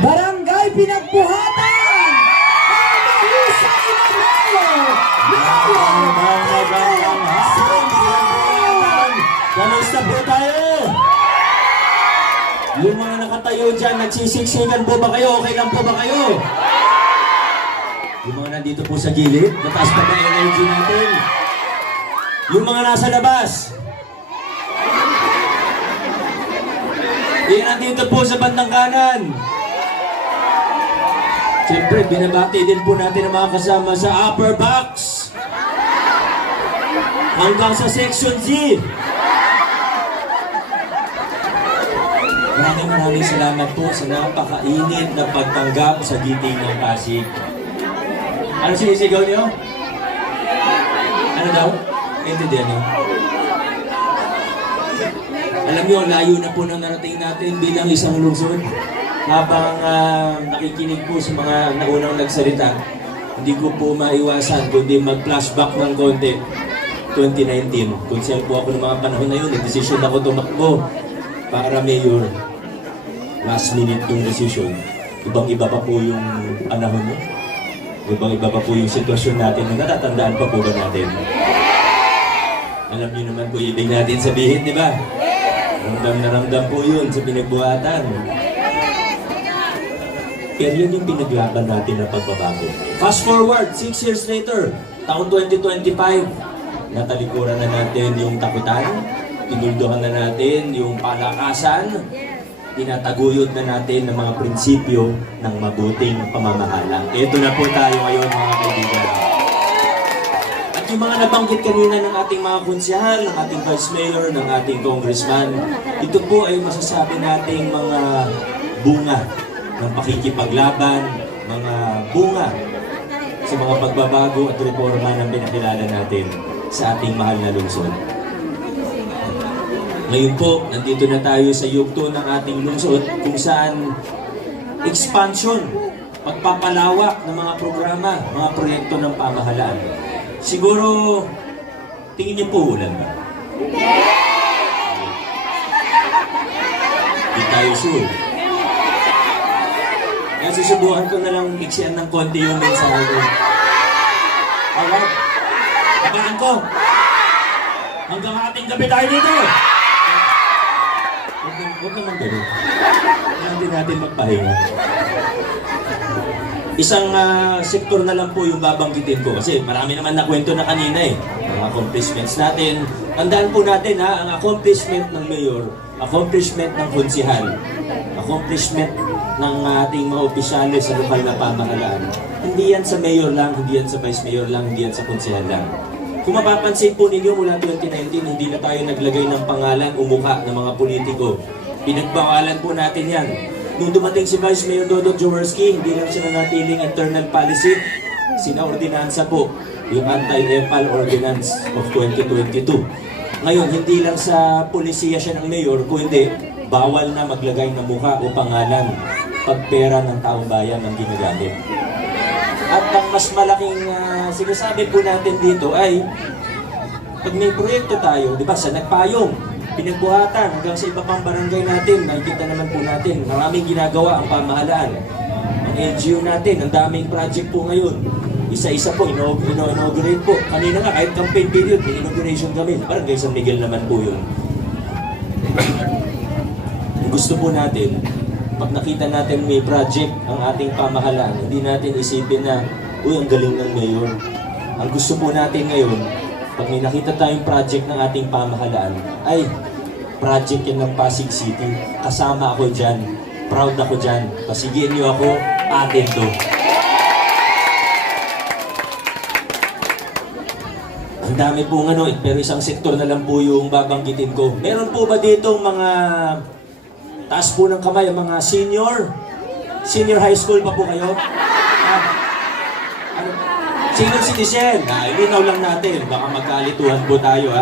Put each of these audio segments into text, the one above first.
Barangay Pinagbuhatan! Ang mahusay na mayor! Kamusta po tayo? Yung mga nakatayo dyan, nagsisiksikan po ba kayo? Okay lang po ba kayo? Yung mga nandito po sa gilid, mataas pa ba yung energy natin? Yung mga nasa labas, yung nandito po sa bandang kanan. Siyempre, binabati din po natin ang mga kasama sa upper box hanggang sa section Z. Maraming salamat po sa napakainit na pagtanggap sa giting ng Pasig. Ano sinisigaw niyo? Ano daw? Intindihan niyo? Alam niyo, layo na po nang narating natin bilang isang lungsod. Habang nakikinig po sa mga naunang nagsalita, hindi ko po maiwasan kundi mag-flashback ng konti. 2019, kung saan po ako ng mga panahon na yun, nag-desisyon ako tumakbo para mayor. Last minute yung decision. Ibang-iba pa po yung panahon mo. Ibang-iba pa po yung sitwasyon natin. Natatandaan pa po ba natin? Alam niyo naman po ibig natin sabihin, di ba? Ramdam na ramdam po yun sa pinagbuhatan. Pero yun yung pinaglaban natin na pagbabago. Fast forward, 6 years later, taong 2025, natalikuran na natin yung takutan, tinulduhan na natin yung palakasan, tinataguyod na natin ng mga prinsipyo ng mabuting pamamahala. Ito na po tayo ngayon, mga kaibigan. At yung mga nabanggit kanina ng ating mga konsyahal, ng ating vice mayor, ng ating congressman, ito po ay masasabi nating mga bunga ng pakikipaglaban, mga bunga sa mga pagbabago at reforma ng pinakilala natin sa ating mahal na lungsod. Ngayon po, nandito na tayo sa yugto ng ating lungsod kung saan expansion, pagpapalawak ng mga programa, mga proyekto ng pamahalaan. Siguro, tingin niyo po ulan ba? Hindi tayo sure. Kaya susubukan ko na lang iksian ng konti yung mensahe ko. Alright? Tabakan ko! Hanggang ating gabi tayo dito! Huwag naman gano'n. Kailangan din natin magpahinga. Isang sektor na lang po yung babanggitin ko kasi marami naman nakwento na kanina eh. Ang accomplishments natin. Tandaan po natin ang accomplishment ng mayor, accomplishment ng konsihal, accomplishment ng ating mga opisyales sa lokal na pamahalaan. Hindi yan sa mayor lang, hindi yan sa vice mayor lang, hindi yan sa konsihal lang. Kung mapapansin po ninyo mula 2019, hindi na tayo naglagay ng pangalan o mukha ng mga politiko. Pinagbangalan po natin yan. Nung dumating si Vice Mayor Dodot Jaworski, hindi lang siya nanatiling internal policy, sinaordinansa po yung Anti-EPAL Ordinance of 2022. Ngayon, hindi lang sa polisiya siya ng mayor, kundi bawal na maglagay ng mukha o pangalan pag pera ng taong bayan ang ginagamit. At ang mas malaking sinasabi po natin dito ay pag may proyekto tayo, di ba, sa Nagpayong, Pinagbuhatan, hanggang sa iba pang barangay natin, nakikita naman po natin, maraming ginagawa ang pamahalaan. Ang LGU natin, ang daming project po ngayon. Isa-isa po, inaugurate po. Kanina nga, kahit campaign period, may inauguration kami. Parang kay San Miguel naman po yun. Gusto po natin, pag nakita natin may project ang ating pamahalaan, hindi natin isipin na, uy, ang galing ng mayor. Ang gusto po natin ngayon, pag may nakita tayong project ng ating pamahalaan, ay, project yan ng Pasig City. Kasama ako dyan. Proud ako dyan. Pasigyan niyo ako, atin to. Ang dami pong pero isang sektor na lang po yung babanggitin ko. Meron po ba dito mga taas po ng kamay, ang mga senior? Senior high school pa po kayo? Senior citizen, ilinaw lang natin, baka magkalituhan po tayo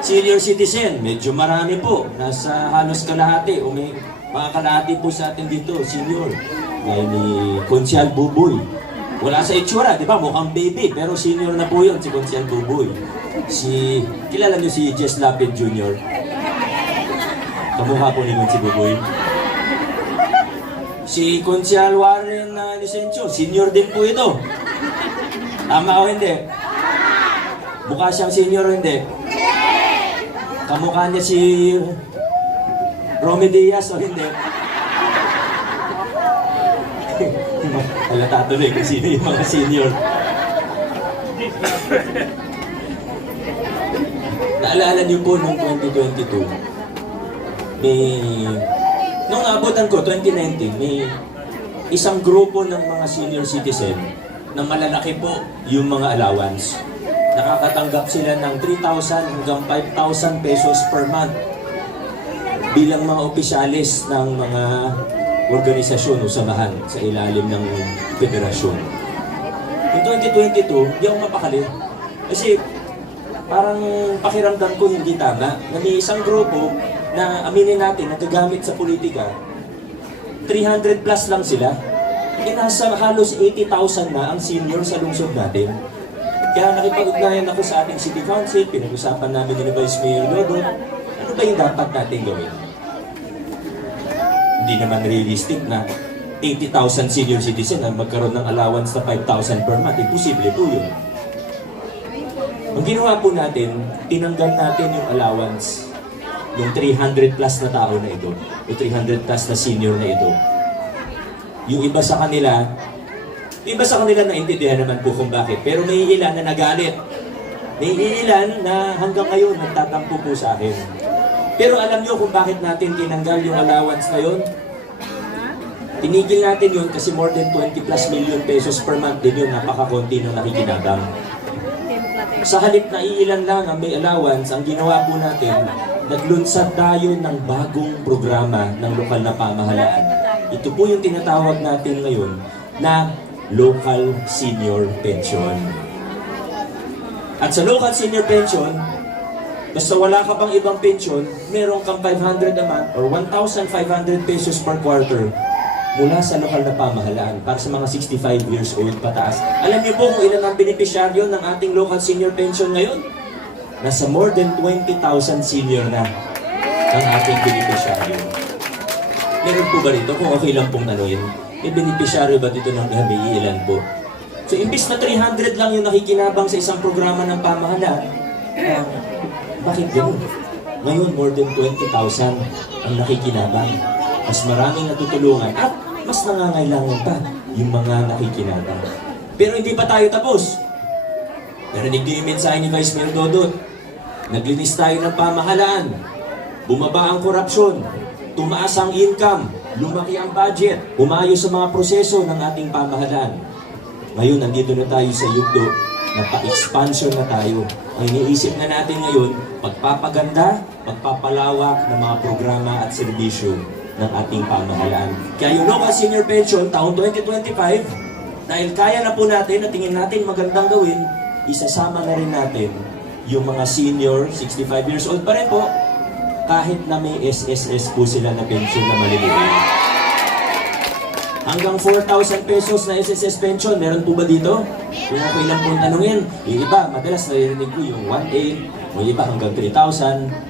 Senior citizen, medyo marami po, nasa halos kalahati, o may mga kalahati po sa atin dito, senior. Gaya ni Konsyal Buboy. Wala sa itsura, di ba? Mukhang baby, pero senior na po yun, si Konsyal Buboy. Kilala niyo si Jess Lapid Jr.? Kamukha po ni si Buboy. Si Konsyal Warren Licencio, senior din po ito. Tama o hindi? Mukha siyang senior o hindi? Kamukha niya si Romy Diaz o hindi? Halata tuloy kung sino yung mga senior. Naalala niyo po noong 2022, nung abutan ko, 2019, may isang grupo ng mga senior citizen na malalaki po yung mga allowance. Nakakatanggap sila ng 3,000 hanggang 5,000 pesos per month bilang mga opisyalis ng mga organisasyon o samahan sa ilalim ng federasyon. Noong 2022, hindi ako mapakali. Kasi parang pakiramdam ko hindi tama na may isang grupo na aminin natin nagagamit sa politika, 300 plus lang sila. Nasa halos 80,000 na ang senior sa lungsod natin. Kaya nakipag-ugnayan ako sa ating City Council, pinag-usapan namin ni Vice Mayor Lodo, ano ba yung dapat natin gawin? Hindi naman realistic na 80,000 senior citizen ang magkaroon ng allowance na 5,000 per month. Imposible po yun. Ang ginawa po natin, tinanggal natin yung allowance ng 300 plus na tao na ito, o 300 plus na senior na ito. Yung iba sa kanila naintindihan naman po kung bakit. Pero may ilan na nagalit. May ilan na hanggang ngayon nagtatampo po sa akin. Pero alam nyo kung bakit natin tinanggal yung allowance na yun? Tinigil natin yun kasi more than 20 plus million pesos per month din yun, napakakonti ng nakikinabang. Sa halip na iilan lang ang may allowance, ang ginawa po natin, naglunsad tayo ng bagong programa ng lokal na pamahalaan. Ito po yung tinatawag natin ngayon na Local Senior Pension. At sa Local Senior Pension, basta wala ka pang ibang pension, meron kang 500 a month or 1,500 pesos per quarter mula sa lokal na pamahalaan para sa mga 65 years old pataas. Alam niyo po kung ilan ang benepisyaryo ng ating local senior pension ngayon? Nasa more than 20,000 senior na ang ating benepisyaryo. Meron po ba rito? Kung okay lang pong nanuin, may benepisyaryo ba dito ng ilan po? So, imbis na 300 lang yung nakikinabang sa isang programa ng pamahalaan, bakit gano'n? Ngayon, more than 20,000 ang nakikinabang. Mas maraming natutulungan at mas nangangailangan pa yung mga nakikinabang. Pero hindi pa tayo tapos. Narinig din yung mensahe ni Vice Mayor Dodot. Naglinis tayo ng pamahalaan. Bumaba ang korupsyon. Tumaas ang income. Lumaki ang budget. Umayos sa mga proseso ng ating pamahalaan. Ngayon, nandito na tayo sa yugto na pa-expansion na tayo. Ang iniisip na natin ngayon, pagpapaganda, pagpapalawak ng mga programa at serbisyo ng ating pamahalaan. Kaya yung local senior pension taong 2025, dahil kaya na po natin at tingin natin magandang gawin, isasama na rin natin yung mga senior, 65 years old pa rin po, kahit na may SSS po sila na pension na maliliit. Hanggang 4,000 pesos na SSS pension, meron po ba dito? Kung okay lang pong tanungin, yung iba, madalas narinig ko yung 1,800, yung iba hanggang 3,000.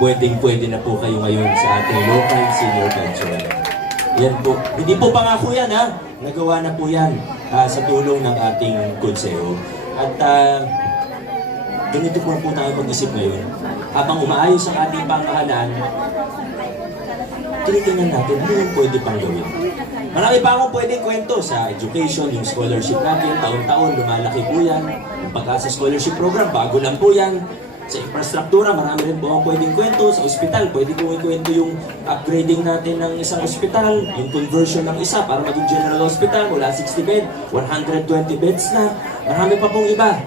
Pwedeng-pwede na po kayo ngayon sa ating local senior pension. Yan po. Hindi po pangako yan, ha? Nagawa na po yan sa tulong ng ating konseho. At ganito po tayo mag-isip ngayon. Habang umaayos ang ating pamahalaan, tinitingnan natin ano yung pwede pang gawin. Marami pa akong pwedeng kwento sa education, yung scholarship natin, taon-taon, lumalaki po yan. Yung pagka sa scholarship program, bago lang po yan. Sa infrastruktura, marami rin po akong pwedeng kwento. Sa ospital, pwede ko ikwento yung upgrading natin ng isang ospital, yung conversion ng isa para maging general hospital, mula 60 bed, 120 beds na. Marami pa pong iba.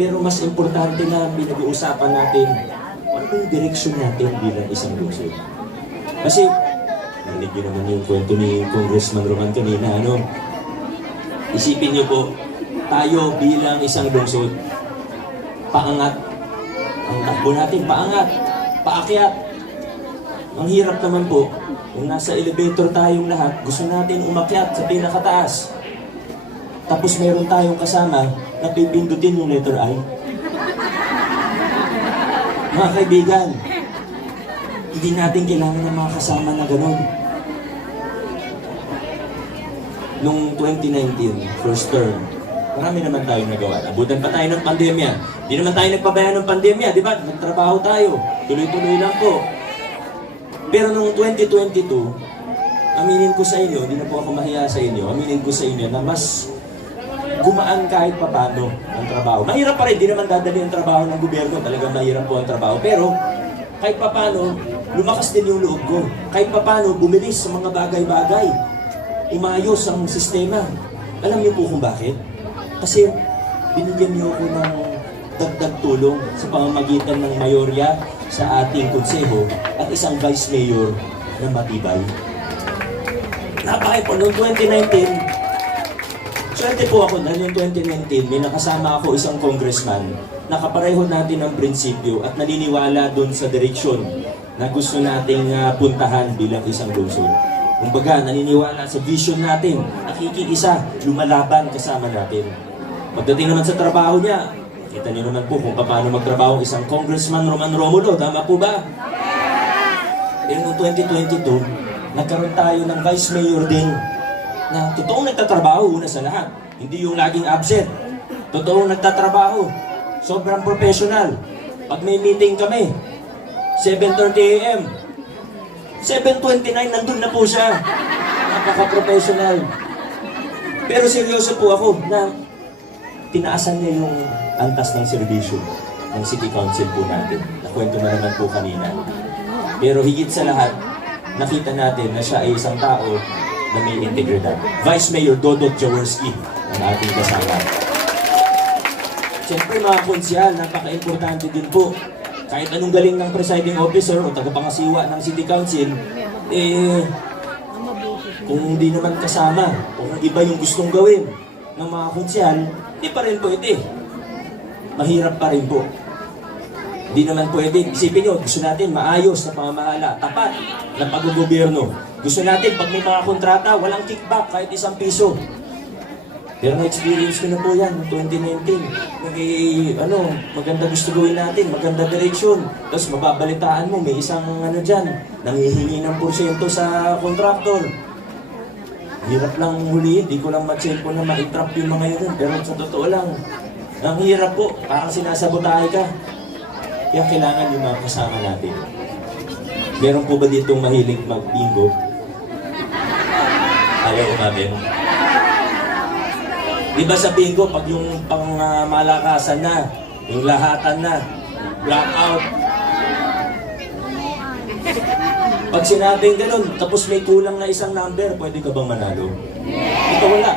Pero mas importante na pinag-uusapan natin, ano yung direksyon natin bilang isang lungsod. Kasi, narinig nyo naman yung kwento ni Congressman Roman kanina, ano? Isipin niyo po, tayo bilang isang lungsod, paangat. Ang takbo natin, paangat, paakyat. Ang hirap naman po, kung nasa elevator tayong lahat, gusto natin umakyat sa pinakataas. Tapos meron tayong kasama na pipindutin yung letter I. Mga kaibigan, hindi natin kailangan ng mga kasama na gano'n. nung 2019, first term, marami naman tayong nagawa. Abutan pa tayo ng pandemya. Di naman tayo nagpabayaan ng pandemya, di ba? Nagtrabaho tayo. Tuloy-tuloy lang po. Pero nung 2022, aminin ko sa inyo, hindi na po ako mahiya sa inyo, aminin ko sa inyo na mas gumaan kahit papano ang trabaho. Mahirap pa rin, di naman dadali ang trabaho ng gobyerno. Talagang mahirap po ang trabaho. Pero kahit papano, lumakas din yung loob ko. Kahit papano, bumilis sa mga bagay-bagay. Umayos ang sistema. Alam niyo po kung bakit? Kasi binigyan niyo ako ng dagdag tulong sa pamamagitan ng mayorya sa ating konseho at isang vice mayor na matibay. Napakay po, noong 2019, swerte po ako dahil noong 2019, may nakasama ako isang congressman na kapareho natin ang prinsipyo at naniniwala doon sa direksyon na gusto nating puntahan bilang isang lungsod. Kumbaga, naniniwala sa vision natin, nakikiisa, lumalaban kasama natin. Pagdating naman sa trabaho niya, kita niyo naman po kung paano magtrabaho isang Congressman Roman Romulo, tama po ba? Pero noong 2022, nagkaroon tayo ng Vice Mayor din na totoong nagtatrabaho una sa lahat. Hindi yung laging absent. Totoong nagtatrabaho. Sobrang professional. Pag may meeting kami, 7:30 a.m. 7:29, nandun na po siya. Napaka-professional. Pero seryoso po ako na tinaasan niya yung antas ng serbisyo ng City Council po natin. Nakwento na naman po kanina. Pero higit sa lahat, nakita natin na siya ay isang tao na may integridad. Vice Mayor Dodot Jaworski ang ating kasama. Siyempre mga konsyal, napaka-importante din po. Kahit anong galing ng presiding officer o tagapangasiwa ng City Council, kung hindi naman kasama o kung iba yung gustong gawin ng mga konsyal, di pa rin pwede. Mahirap pa rin po. Hindi naman pwede. Isipin nyo, gusto natin maayos na pamamahala, tapat na pag-gobyerno. Gusto natin, pag may mga kontrata, walang kickback kahit isang piso. Pero na-experience ko na po yan, noong 2019. Maganda gusto gawin natin, maganda direksyon. Tapos mababalitaan mo, may isang dyan, nangihingi ng porsyento sa kontraktor. Hirap lang huliin, di ko lang ma-check po na ma-trap yung mga yun. Pero sa totoo lang, ang hirap po, parang sinasabotahe ka. Kaya kailangan yung mga kasama natin. Meron po ba ditong mahilig mag-bingo? Ayaw umamin. Di ba sa bingo, pag yung pang-malakasan na, yung lahatan na, blackout. Pag sinabing ganun, tapos may kulang na isang number, pwede ka bang manalo? Ito wala.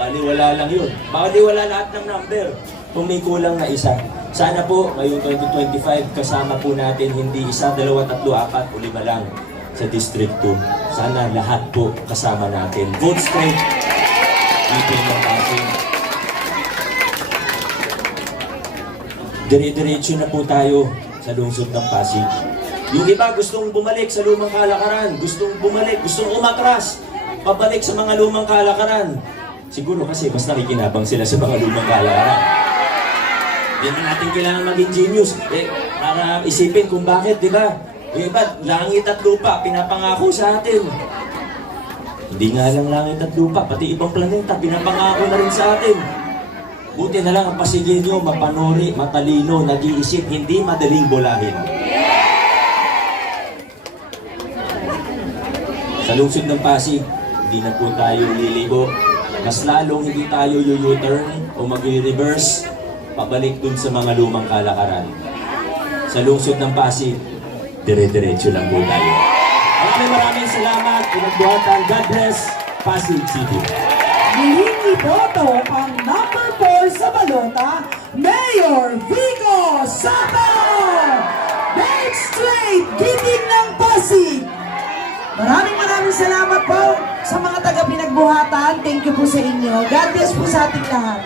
Baliwala lang yun. Baliwala lahat ng number kung may kulang na isa. Sana po, ngayong 2025, kasama po natin hindi isa, dalawa, tatlo, apat, o lima lang sa District 2. Sana lahat po kasama natin. Vote straight. Dito ng Pasig. Dire-diretso na po tayo sa lungsod ng Pasig. Yung iba gustong bumalik sa lumang kalakaran, gustong bumalik, gustong umatras, pabalik sa mga lumang kalakaran. Siguro kasi mas nakikinabang sila sa mga lumang kalakaran. Yan na natin kailangan maging genius. Para isipin kung bakit, di ba? Yung iba, langit at lupa, pinapangako sa atin. Hindi nga lang langit at lupa, pati ibang planeta, pinapangako na rin sa atin. Buti na lang ang Pasigin nyo, mapanuri, matalino, nag-iisip, hindi madaling bolahin. Sa lungsod ng Pasig, hindi na po tayo liligo. Mas lalong hindi tayo u-turn o mag-reverse pabalik dun sa mga lumang kalakaran. Sa lungsod ng Pasig, dire-diretso lang po tayo. Maraming salamat. Pinagbuhatan. God bless Pasig City. Muling iboto ang number 4 sa balota, Mayor Vico Soto! Dave Straight, Giting ng Pasig! Maraming salamat po sa mga taga-pinagbuhatan. Thank you po sa inyo. God bless po sa ating lahat.